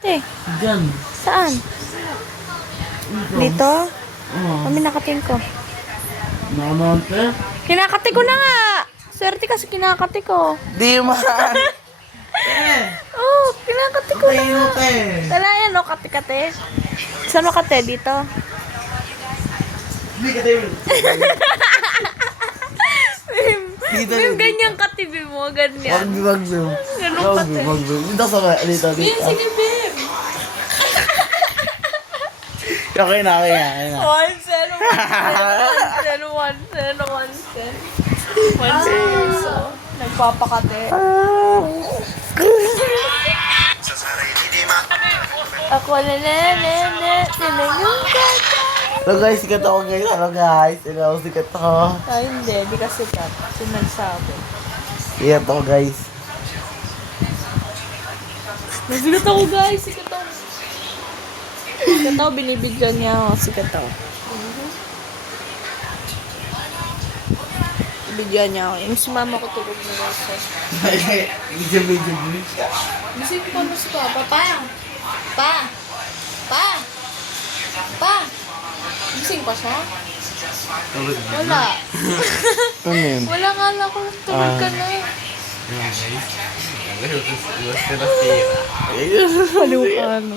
Diyan. Saan? Dito? Kami nakating ko. Nakamante? Kinakati ko na nga. Swerte kasi kinakati ko. Di man. Oh, kinakati ko na nga. Tayo. Tala yan, no? Kati-kati. Saan mo kati? Dito? Hindi ka tayo. Dito. Yung ganyang katibi mo, ganyan. Wag. Ganun kati. Wag. Dito sa dito. Sige, babe. Okay na. 1, 0, 1, 0, 1, 0, 1, 0, 1, 0. So, nagpapakate. Ako na. Tinagong ka. Hello guys, sikat ako guys. Hello, sikat ako. Ay, hindi ka sikat. Sinagsabi. Sikat ako guys. Sikat ako, guys. Sikat ako. Sikat ako, binibigyan niya ako. Sikat ako. Bigyan niya ako. Yung si mama ko tulog na guys. Video. Bisip ko na si Papa. Pa! Gising pa siya? Wala. Ano yun? Wala nga lang ako. Tulog ka na. Paliw ka, ano.